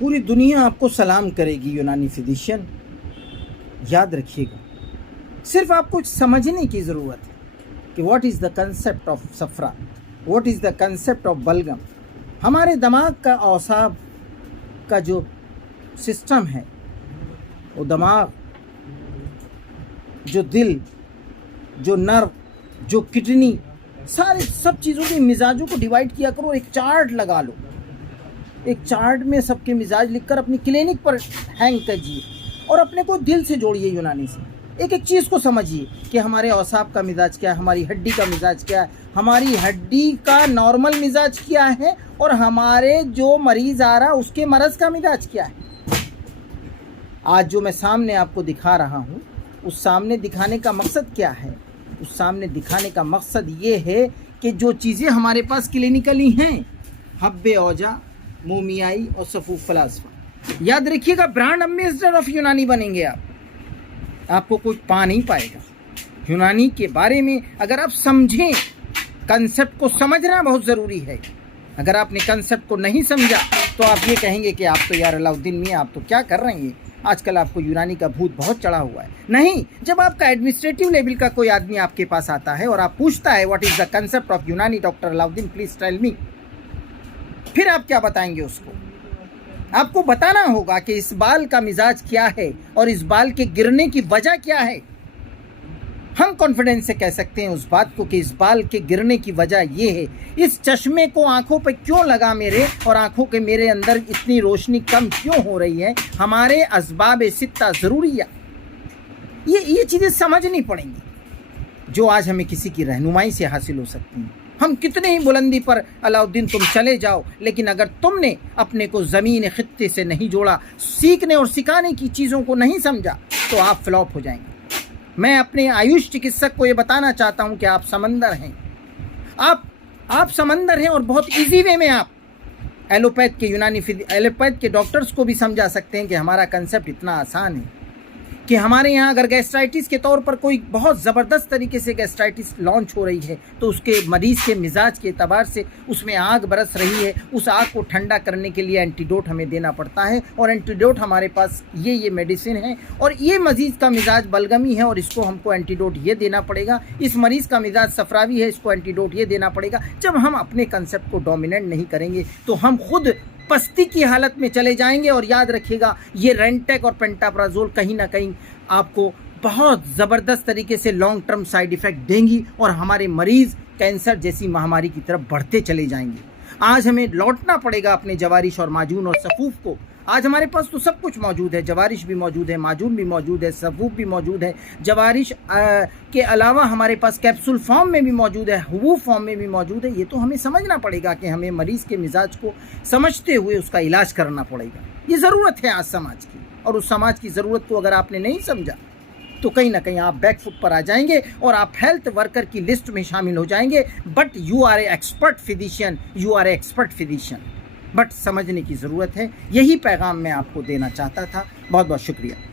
पूरी दुनिया आपको सलाम करेगी यूनानी फिजिशियन। याद रखिएगा, सिर्फ आपको समझने की ज़रूरत है कि what is the concept of सफ़रा, what is the concept of बलगम। हमारे दिमाग का औसाब का जो सिस्टम है, वो दिमाग, जो दिल, जो नर्व, जो किडनी, सारे सब चीज़ों के मिजाजों को डिवाइड किया करो। एक चार्ट लगा लो, एक चार्ट में सबके मिजाज लिखकर अपनी क्लिनिक पर हैंग कीजिए और अपने को दिल से जोड़िए यूनानी से। एक एक चीज़ को समझिए कि हमारे औसाब का मिजाज क्या है, हमारी हड्डी का मिजाज क्या है, हमारी हड्डी का नॉर्मल मिजाज क्या है, और हमारे जो मरीज़ आ रहा उसके मरज़ का मिजाज क्या है। आज जो मैं सामने आपको दिखा रहा हूँ, उस सामने दिखाने का मकसद क्या है? उस सामने दिखाने का मकसद ये है कि जो चीज़ें हमारे पास क्लिनिकली हैं, हब्बे औजा, मोमियाई और सफूफ फलासफा, याद रखिएगा, ब्रांड एम्बेसडर ऑफ यूनानी बनेंगे आप। आपको कोई पा नहीं पाएगा यूनानी के बारे में अगर आप समझें। कंसेप्ट को समझना बहुत ज़रूरी है। अगर आपने कंसेप्ट को नहीं समझा तो आप ये कहेंगे कि आप तो यार अलाउद्दीन मियां, आप तो क्या कर रहे हैं, आजकल आपको यूनानी का भूत बहुत चढ़ा हुआ है। नहीं, जब आपका एडमिनिस्ट्रेटिव लेवल का कोई आदमी आपके पास आता है और आप पूछता है what is the concept of Unani doctor Alauddin, please tell me, फिर आप क्या बताएंगे उसको? आपको बताना होगा कि इस बाल का मिजाज क्या है और इस बाल के गिरने की वजह क्या है। हम कॉन्फिडेंस से कह सकते हैं उस बात को कि इस बाल के गिरने की वजह ये है, इस चश्मे को आंखों पे क्यों लगा मेरे, और आंखों के मेरे अंदर इतनी रोशनी कम क्यों हो रही है, हमारे असबाब सित्ता ज़रूरिया, ये चीज़ें समझनी पड़ेंगी जो आज हमें किसी की रहनुमाई से हासिल हो सकती हैं। हम कितने ही बुलंदी पर अलाउद्दीन तुम चले जाओ, लेकिन अगर तुमने अपने को ज़मीन खित्ते से नहीं जोड़ा, सीखने और सिखाने की चीज़ों को नहीं समझा, तो आप फ्लॉप हो जाएंगे। मैं अपने आयुष चिकित्सक को ये बताना चाहता हूँ कि आप समंदर हैं, आप समंदर हैं, और बहुत इजी वे में आप एलोपैथ के एलोपैथ के डॉक्टर्स को भी समझा सकते हैं कि हमारा कंसेप्ट इतना आसान है कि हमारे यहाँ अगर गैस्ट्राइटिस के तौर पर कोई बहुत ज़बरदस्त तरीके से गैस्ट्राइटिस लॉन्च हो रही है, तो उसके मरीज़ के मिजाज के एतबार से उसमें आग बरस रही है, उस आग को ठंडा करने के लिए एंटीडोट हमें देना पड़ता है, और एंटीडोट हमारे पास ये मेडिसिन है, और ये मरीज़ का मिजाज बलगमी है और इसको हमको एंटीडोट ये देना पड़ेगा। इस मरीज़ का मिजाज सफरावी है, इसको एंटीडोट ये देना पड़ेगा। जब हम अपने कंसेप्ट को डोमिनेट नहीं करेंगे तो हम खुद पस्ती की हालत में चले जाएंगे। और याद रखिएगा, ये रेंटेक और पेंटाप्राजोल कहीं ना कहीं आपको बहुत ज़बरदस्त तरीके से लॉन्ग टर्म साइड इफ़ेक्ट देंगी और हमारे मरीज़ कैंसर जैसी महामारी की तरफ बढ़ते चले जाएंगे। आज हमें लौटना पड़ेगा अपने जवारिश और माजून और सफूफ को। आज हमारे पास तो सब कुछ मौजूद है, जवारिश भी मौजूद है, माजून भी मौजूद है, सफूफ भी मौजूद है। जवारिश के अलावा हमारे पास कैप्सूल फॉर्म में भी मौजूद है, हुबूब फॉर्म में भी मौजूद है। ये तो हमें समझना पड़ेगा कि हमें मरीज़ के मिजाज को समझते हुए उसका इलाज करना पड़ेगा। ये ज़रूरत है आज समाज की, और उस समाज की ज़रूरत को अगर आपने नहीं समझा तो कहीं ना कहीं आप बैकफुट पर आ जाएंगे और आप हेल्थ वर्कर की लिस्ट में शामिल हो जाएंगे। But you are a expert physician, you are a expert physician, but समझने की ज़रूरत है। यही पैगाम मैं आपको देना चाहता था। बहुत बहुत शुक्रिया।